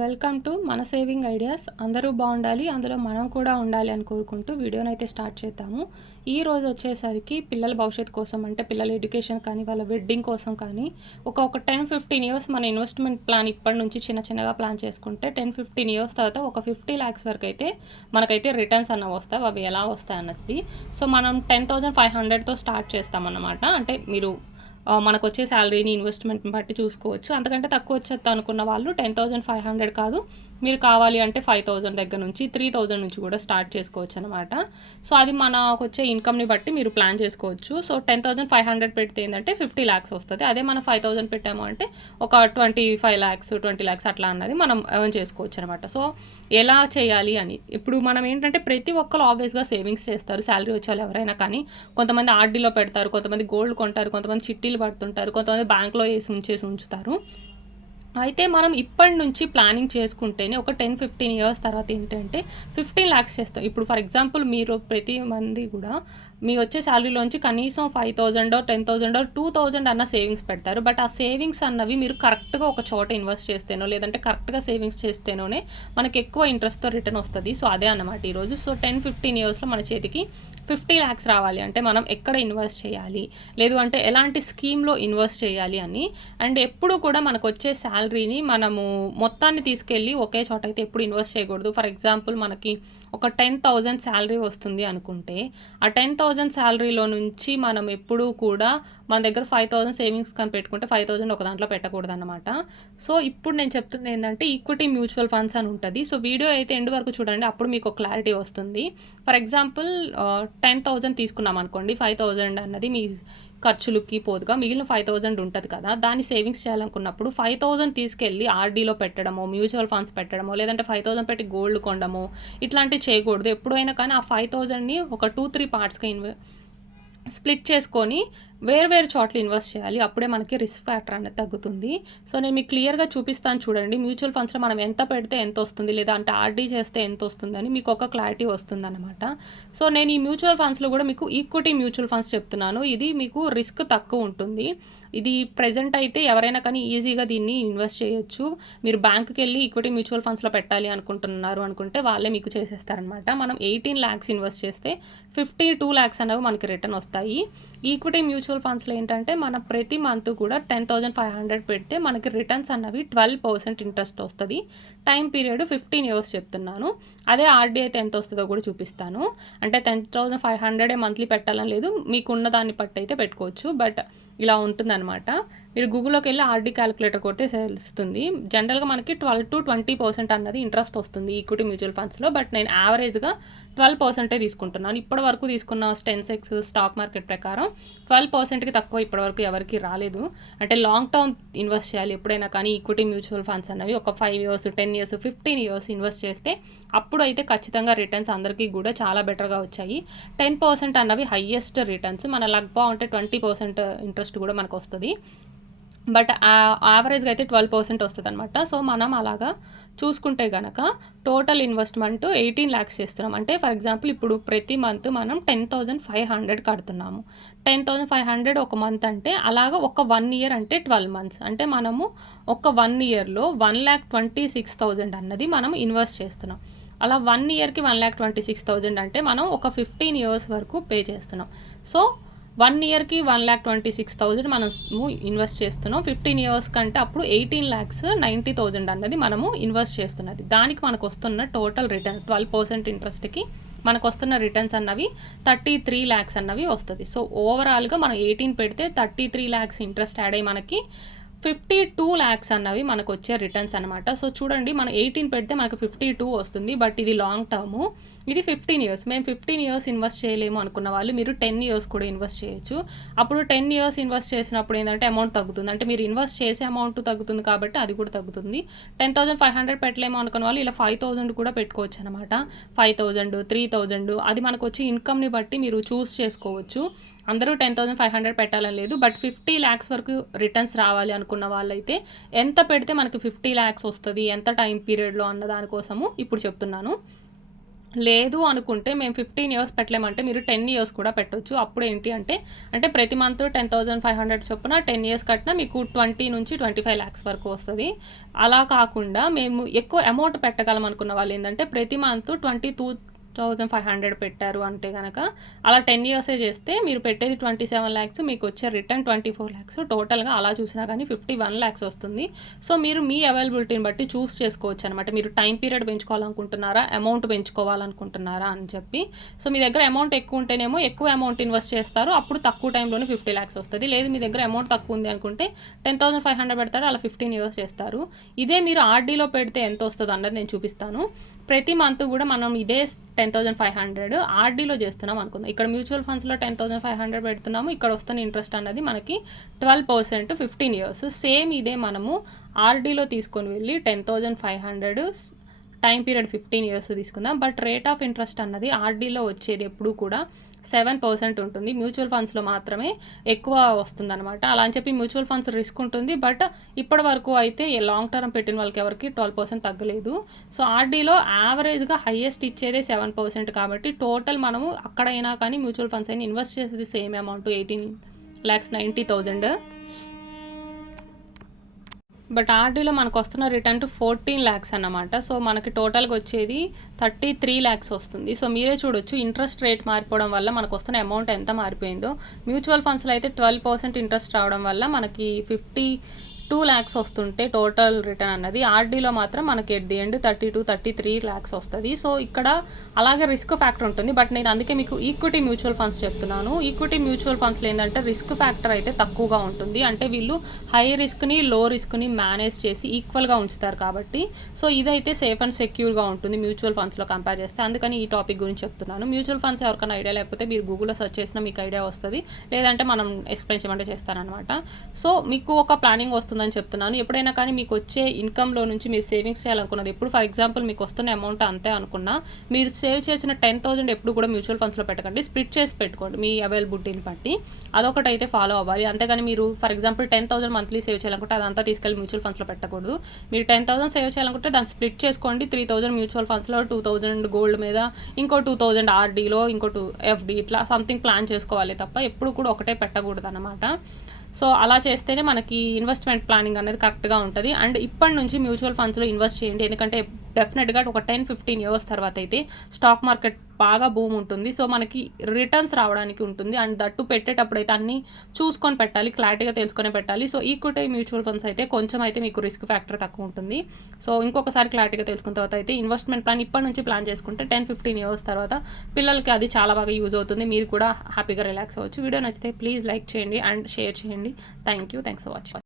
Welcome to మన saving ideas. అందరూ బాగుండాలి, అందులో మనం కూడా ఉండాలి అని కోరుకుంటూ వీడియోని అయితే స్టార్ట్ చేద్దాము. ఈ రోజు వచ్చేసరికి పిల్లల భవిష్యత్తు కోసం, అంటే పిల్లల ఎడ్యుకేషన్ కానీ వాళ్ళ వెడ్డింగ్ కోసం కానీ ఒక 10-15 ఇయర్స్ మన ఇన్వెస్ట్మెంట్ ప్లాన్ ఇప్పటి నుంచి చిన్నగా ప్లాన్ చేసుకుంటే 10-15 ఇయర్స్ తర్వాత ఒక 50 lakhs వరకు అయితే మనకైతే రిటర్న్స్ అన్న వస్తాయి. అవి ఎలా వస్తాయి అన్నది సో మనం 10,500తో స్టార్ట్ చేస్తామన్నమాట. అంటే మీరు మనకు వచ్చే శాలరీని ఇన్వెస్ట్మెంట్ని బట్టి చూసుకోవచ్చు. అంతకంటే తక్కువ వచ్చేది అనుకున్న వాళ్ళు 10,500 కాదు, మీరు కావాలి అంటే 5,000 దగ్గర నుంచి 3,000 నుంచి కూడా స్టార్ట్ చేసుకోవచ్చు అనమాట. సో అది మనకు వచ్చే ఇన్కమ్ని బట్టి మీరు ప్లాన్ చేసుకోవచ్చు. సో 10,500 పెడితే ఏంటంటే 50 lakhs వస్తుంది. అదే మనం 5,000 పెట్టాము అంటే ఒక 25 lakhs 20 lakhs అట్లా అన్నది మనం ఎర్న్ చేసుకోవచ్చు అనమాట. సో ఎలా చేయాలి అని ఇప్పుడు మనం ఏంటంటే ప్రతి ఒక్కరు ఆబ్వియస్గా సేవింగ్స్ చేస్తారు, శాలరీ వచ్చే వాళ్ళు ఎవరైనా కానీ. కొంతమంది ఆర్డీలో పెడతారు, కొంతమంది గోల్డ్ కొంటారు, కొంతమంది చిట్టీలు పడుతుంటారు, కొంతమంది బ్యాంక్లో వేసి ఉంచుతారు. అయితే మనం ఇప్పటి నుంచి ప్లానింగ్ చేసుకుంటేనే ఒక 10-15 ఇయర్స్ తర్వాత ఏంటంటే 15 lakhs చేస్తాం. ఇప్పుడు ఫర్ ఎగ్జాంపుల్ మీరు ప్రతి మంది కూడా మీ వచ్చే శాలరీలోంచి కనీసం 5,000 10,000 2,000 అన్న సేవింగ్స్ పెడతారు. బట్ ఆ సేవింగ్స్ అన్నవి మీరు కరెక్ట్గా ఒక చోట ఇన్వెస్ట్ చేస్తేనో లేదంటే కరెక్ట్గా సేవింగ్స్ చేస్తేనోనే మనకి ఎక్కువ ఇంట్రెస్ట్తో రిటర్న్ వస్తుంది. సో అదే అన్నమాట ఈరోజు. సో 10-15 ఇయర్స్లో మన చేతికి 50 lakhs రావాలి అంటే మనం ఎక్కడ ఇన్వెస్ట్ చేయాలి, లేదు అంటే ఎలాంటి స్కీమ్లో ఇన్వెస్ట్ చేయాలి అని. అండ్ ఎప్పుడు కూడా మనకు వచ్చే శాలరీని మనము మొత్తాన్ని తీసుకెళ్ళి ఒకే చోట అయితే ఎప్పుడు ఇన్వెస్ట్ చేయకూడదు. ఫర్ ఎగ్జాంపుల్ మనకి ఒక 10,000 శాలరీ వస్తుంది అనుకుంటే ఆ 10,000 శాలరీలో నుంచి మనం ఎప్పుడూ కూడా మన దగ్గర 5,000 సేవింగ్స్ కానీ పెట్టుకుంటే 5,000 ఒక దాంట్లో పెట్టకూడదు అనమాట. సో ఇప్పుడు నేను చెప్తుంది ఏంటంటే ఈక్విటీ మ్యూచువల్ ఫండ్స్ అని ఉంటుంది. సో వీడియో అయితే ఎండ్ వరకు చూడండి, అప్పుడు మీకు ఒక క్లారిటీ వస్తుంది. ఫర్ ఎగ్జాంపుల్ 10,000 తీసుకున్నాం అనుకోండి, 5,000 అన్నది మీ ఖర్చులకి పోదుగా మిగిలిన 5,000 ఉంటుంది కదా, దాన్ని సేవింగ్స్ చేయాలనుకున్నప్పుడు 5,000 తీసుకెళ్ళి ఆర్డీలో పెట్టడమో మ్యూచువల్ ఫండ్స్ పెట్టడమో లేదంటే 5,000 పెట్టి గోల్డ్ కొనడమో ఇట్లాంటివి చేయకూడదు. ఎప్పుడైనా కానీ ఆ 5,000ని ఒక 2-3 పార్ట్స్గా స్ప్లిట్ చేసుకొని వేరు చోట్ల ఇన్వెస్ట్ చేయాలి. అప్పుడే మనకి రిస్క్ ఫ్యాక్టర్ అనేది తగ్గుతుంది. సో నేను మీకు క్లియర్గా చూపిస్తాను చూడండి. మ్యూచువల్ ఫండ్స్లో మనం ఎంత పెడితే ఎంత వస్తుంది, లేదా అంటే ఆర్డీ చేస్తే ఎంత వస్తుంది అని మీకు ఒక క్లారిటీ వస్తుంది అనమాట. సో నేను ఈ మ్యూచువల్ ఫండ్స్లో కూడా మీకు ఈక్విటీ మ్యూచువల్ ఫండ్స్ చెప్తున్నాను. ఇది మీకు రిస్క్ తక్కువ ఉంటుంది. ఇది ప్రెజెంట్ అయితే ఎవరైనా కానీ ఈజీగా దీన్ని ఇన్వెస్ట్ చేయొచ్చు. మీరు బ్యాంకుకి వెళ్ళి ఈక్విటీ మ్యూచువల్ ఫండ్స్లో పెట్టాలి అనుకుంటున్నారు అనుకుంటే వాళ్ళే మీకు చేసేస్తారనమాట. మనం 18 lakhs ఇన్వెస్ట్ చేస్తే 52 lakhs అనేవి మనకి రిటర్న్ వస్తాయి. ఈక్విటీ మ్యూచువల్ ఫండ్స్లో ఏంటంటే మన ప్రతి మంత్ కూడా 10,500 పెడితే మనకి రిటర్న్స్ అన్నవి 12% ఇంట్రెస్ట్ వస్తుంది. టైం పీరియడ్ 15 years చెప్తున్నాను. అదే ఆర్డీ అయితే ఎంత వస్తుందో కూడా చూపిస్తాను. అంటే 10,500 మంత్లీ పెట్టాలని లేదు, మీకున్న దాన్ని బట్టి అయితే పెట్టుకోవచ్చు. బట్ ఇలా ఉంటుందన్నమాట. మీరు గూగుల్లోకి వెళ్ళి ఆర్డీ క్యాలిక్యులేటర్ కొడితే తెలుస్తుంది. జనరల్గా మనకి 12-20% అన్నది ఇంట్రెస్ట్ వస్తుంది ఈక్విటీ మ్యూచువల్ ఫండ్స్లో. బట్ నేను యావరేజ్గా 12% తీసుకుంటున్నాను. ఇప్పటి వరకు తీసుకున్న సెన్సెక్స్ స్టాక్ మార్కెట్ ప్రకారం 12%కి తక్కువ ఇప్పటివరకు ఎవరికి రాలేదు. అంటే లాంగ్ టర్మ్ ఇన్వెస్ట్ చేయాలి ఎప్పుడైనా కానీ ఈక్విటీ మ్యూచువల్ ఫండ్స్ అనేవి. ఒక 5 years 10 years 15 years ఇన్వెస్ట్ చేస్తే అప్పుడు అయితే ఖచ్చితంగా రిటర్న్స్ అందరికీ కూడా చాలా బెటర్గా వచ్చాయి. 10% అన్నవి హయ్యెస్ట్ రిటర్న్స్. మన లక్ బాగుంటే 20% ఇంట్రెస్ట్ కూడా మనకు వస్తుంది. బట్ యావరేజ్గా అయితే 12% వస్తుంది అనమాట. సో మనం అలాగా చూసుకుంటే కనుక టోటల్ ఇన్వెస్ట్మెంట్ 18 lakhs చేస్తున్నాం. అంటే ఫర్ ఎగ్జాంపుల్ ఇప్పుడు ప్రతి మంత్ మనం 10,500 కడుతున్నాము. 10,500 ఒక మంత్ అంటే అలాగా ఒక 1 year అంటే 12 months. అంటే మనము ఒక 1 yearలో 1,26,000 అన్నది మనం ఇన్వెస్ట్ చేస్తున్నాం. అలా 1 yearకి 1,26,000 అంటే మనం ఒక 15 years వరకు పే చేస్తున్నాం. సో 1 yearకి 1,26,000 మనము ఇన్వెస్ట్ చేస్తున్నాం. 15 years కంటే అప్పుడు 18,90,000 అన్నది మనము ఇన్వెస్ట్ చేస్తున్నది. దానికి మనకు వస్తున్న టోటల్ రిటర్న్ 12% ఇంట్రెస్ట్కి మనకు వస్తున్న రిటర్న్స్ అన్నవి 33 lakhs అన్నవి వస్తుంది. సో ఓవరాల్గా మనం 18 పెడితే 33 lakhs ఇంట్రెస్ట్ యాడ్ అయ్యి మనకి 52 lakhs అన్నవి మనకు వచ్చే రిటర్న్స్ అనమాట. సో చూడండి, మనం 18 పెడితే మనకు 52 వస్తుంది. బట్ ఇది లాంగ్ టర్ము, ఇది 15 years. మేము 15 years ఇన్వెస్ట్ చేయలేము అనుకున్న వాళ్ళు మీరు 10 years కూడా ఇన్వెస్ట్ చేయొచ్చు. అప్పుడు 10 years ఇన్వెస్ట్ చేసినప్పుడు ఏంటంటే అమౌంట్ తగ్గుతుంది. అంటే మీరు ఇన్వెస్ట్ చేసే అమౌంట్ తగ్గుతుంది కాబట్టి అది కూడా తగ్గుతుంది. 10,500 పెట్టలేము అనుకున్న వాళ్ళు ఇలా 5,000 కూడా పెట్టుకోవచ్చు అనమాట. 5,000 3,000 అది మనకు వచ్చి ఇన్కమ్ని బట్టి మీరు చూస్ చేసుకోవచ్చు. అందరూ 10,500 పెట్టాలని లేదు. బట్ 50 lakhs వరకు రిటర్న్స్ రావాలి అనుకున్న వాళ్ళైతే ఎంత పెడితే మనకి 50 lakhs వస్తుంది, ఎంత టైం పీరియడ్లో అన్న దానికోసము ఇప్పుడు చెప్తున్నాను. లేదు అనుకుంటే మేము 15 ఇయర్స్ పెట్టలేమంటే మీరు 10 ఇయర్స్ కూడా పెట్టొచ్చు. అప్పుడు ఏంటి అంటే, ప్రతి మంత్ 10,500 చొప్పున 10 ఇయర్స్ కట్టినా మీకు 20-25 లాక్స్ వరకు వస్తది. అలా కాకుండా మేము ఎక్కువ అమౌంట్ పెట్టగలం అనుకున్న వాళ్ళేందంటే, ప్రతి మంత్ 22,500 పెట్టారు అంటే గనక అలా 10 ఇయర్సే చేస్తే మీరు పెట్టేది 27 లాక్స్, మీకు వచ్చే రిటర్న్ 24 లాక్స్. టోటల్‌గా అలా చూసినా కానీ 51 లాక్స్ వస్తుంది. సో మీరు మీ అవైలబిలిటీని బట్టి చూస్ చేసుకోవచ్చు అనమాట. మీరు టైం పీరియడ్ పెంచుకోవాలనుకుంటున్నారా, అమౌంట్ పెంచుకోవాలనుకుంటున్నారా అని చెప్పి. సో మీ దగ్గర అమౌంట్ ఎక్కువ ఉంటేనేమో ఎక్కువ అమౌంట్ ఇన్వెస్ట్ చేస్తారు. అప్పుడు తక్కువ టైంలోనే 50 లాక్స్ వస్తుంది. లేదు మీ దగ్గర అమౌంట్ తక్కువ ఉంది అనుకుంటే 10,500 పెడతారు, అలా 15 ఇయర్స్ చేస్తారు. ఇదే మీరు ఆర్డీలో పెడితే ఎంత వస్తుందో అన్నది నేను చూపిస్తాను. ప్రతి మంత్ కూడా మనం ఇదే 10,500 ఆర్డీలో చేస్తున్నాం అనుకుందాం. ఇక్కడ మ్యూచువల్ ఫండ్స్లో 10,500 పెడుతున్నాము. ఇక్కడ వస్తున్న ఇంట్రెస్ట్ అన్నది మనకి 12% 15 ఇయర్స్. సేమ్ ఇదే మనము ఆర్డీలో తీసుకొని వెళ్ళి 10,500 టైం పీరియడ్ 15 ఇయర్స్ తీసుకుందాం. బట్ రేట్ ఆఫ్ ఇంట్రెస్ట్ అన్నది ఆర్డీలో వచ్చేది ఎప్పుడు కూడా 7% ఉంటుంది. మ్యూచువల్ ఫండ్స్లో మాత్రమే ఎక్కువ వస్తుందన్నమాట. అలా అని చెప్పి మ్యూచువల్ ఫండ్స్ రిస్క్ ఉంటుంది. బట్ ఇప్పటి వరకు అయితే లాంగ్ టర్మ్ పెట్టిన వాళ్ళకి ఎవరికి 12% తగ్గలేదు. సో ఆర్డీలో యావరేజ్గా హైయెస్ట్ ఇచ్చేదే 7% కాబట్టి టోటల్ మనము అక్కడైనా కానీ మ్యూచువల్ ఫండ్స్ అయినా ఇన్వెస్ట్ చేసేది సేమ్ అమౌంట్ 18,90,000. బట్ ఆర్డీలో మనకు వస్తున్న రిటర్న్ టు 14 లాక్స్ అన్నమాట. సో మనకి టోటల్గా వచ్చేది 33 లాక్స్ వస్తుంది. సో మీరే చూడొచ్చు ఇంట్రెస్ట్ రేట్ మారిపోవడం వల్ల మనకు వస్తున్న అమౌంట్ ఎంత మారిపోయిందో. మ్యూచువల్ ఫండ్స్లో అయితే 12% ఇంట్రెస్ట్ రావడం వల్ల మనకి 52 లాక్స్ వస్తుంటే టోటల్ రిటర్న్ అన్నది, ఆర్డీలో మాత్రం మనకి ఎట్ ది ఎండ్ 32-33 లాక్స్ వస్తుంది. సో ఇక్కడ అలాగే రిస్క్ ఫ్యాక్టర్ ఉంటుంది. బట్ నేను అందుకే మీకు ఈక్విటీ మ్యూచువల్ ఫండ్స్ చెప్తున్నాను. ఈక్విటీ మ్యూచువల్ ఫండ్స్లో ఏంటంటే రిస్క్ ఫ్యాక్టర్ అయితే తక్కువగా ఉంటుంది. అంటే వీళ్ళు హై రిస్క్ని లో రిస్క్ని మేనేజ్ చేసి ఈక్వల్గా ఉంచుతారు కాబట్టి. సో ఇదైతే సేఫ్ అండ్ సెక్యూర్గా ఉంటుంది మ్యూచువల్ ఫండ్స్లో కంపేర్ చేస్తే. అందుకని ఈ టాపిక్ గురించి చెప్తున్నాను. మ్యూచువల్ ఫండ్స్ ఎవరికైనా ఐడియా లేకపోతే మీరు గూగుల్లో సెర్చ్ చేసినా మీకు ఐడియా వస్తుంది. లేదంటే మనం ఎక్స్ప్లెయిన్ చేయమంటే చేస్తానమాట. సో మీకు ఒక ప్లానింగ్ వస్తుంది అని చెప్తున్నాను. ఎప్పుడైనా కానీ మీకు వచ్చే ఇన్కమ్లో నుంచి మీరు సేవింగ్స్ చేయాలనుకున్నది, ఎప్పుడు ఫర్ ఎగ్జాంపుల్ మీకు వస్తున్న అమౌంట్ అంతే అనుకున్నా మీరు సేవ్ చేసిన 10,000 ఎప్పుడు కూడా మ్యూచువల్ ఫండ్స్లో పెట్టకండి. స్ప్లిట్ చేసి పెట్టుకోండి మీ అవైలబిలిటీని బట్టి. అదొకటి అయితే ఫాలో అవ్వాలి. అంతేగాని మీరు ఫర్ ఎగ్జాంపుల్ 10,000 మంత్లీ సేవ్ చేయాలనుకుంటే అదంతా తీసుకెళ్ళి మ్యూచువల్ ఫండ్స్లో పెట్టకూడదు. మీరు 10,000 సేవ్ చేయాలనుకుంటే దాన్ని స్ప్లిట్ చేసుకోండి. 3,000 మ్యూచువల్ ఫండ్స్లో, 2,000 గోల్డ్ మీద, ఇంకో 2,000 ఆర్డీలో, ఇంకో 2 ఎఫ్డీ, ఇట్లా సంథింగ్ ప్లాన్ చేసుకోవాలి తప్ప ఎప్పుడు కూడా ఒకటే పెట్టకూడదు అన్నమాట. సో అలా చేస్తేనే మనకి ఇన్వెస్ట్మెంట్ ప్లానింగ్ అనేది కరెక్ట్గా ఉంటుంది. అండ్ ఇప్పటి నుంచి మ్యూచువల్ ఫండ్స్లో ఇన్వెస్ట్ చేయండి. ఎందుకంటే డెఫినెట్గా ఒక 10-15 ఇయర్స్ తర్వాత అయితే స్టాక్ మార్కెట్ బాగా బూమ్ ఉంటుంది. సో మనకి రిటర్న్స్ రావడానికి ఉంటుంది. అండ్ దట్టు పెట్టేటప్పుడు అయితే అన్నీ చూసుకొని పెట్టాలి, క్లారిటీగా తెలుసుకొని పెట్టాలి. సో ఈక్విటీ మ్యూచువల్ ఫండ్స్ అయితే కొంచెం అయితే మీకు రిస్క్ ఫ్యాక్టర్ తక్కువ ఉంటుంది. సో ఇంకొకసారి క్లారిటీగా తెలుసుకున్న తర్వాత అయితే ఇన్వెస్ట్మెంట్ ప్లాన్ ఇప్పటి నుంచి ప్లాన్ చేసుకుంటే 10-15 ఇయర్స్ తర్వాత పిల్లలకి అది చాలా బాగా యూజ్ అవుతుంది. మీరు కూడా హ్యాపీగా రిలాక్స్ అవ్వచ్చు. వీడియో నచ్చితే ప్లీజ్ లైక్ చేయండి అండ్ షేర్ చేయండి. Thanks for watching.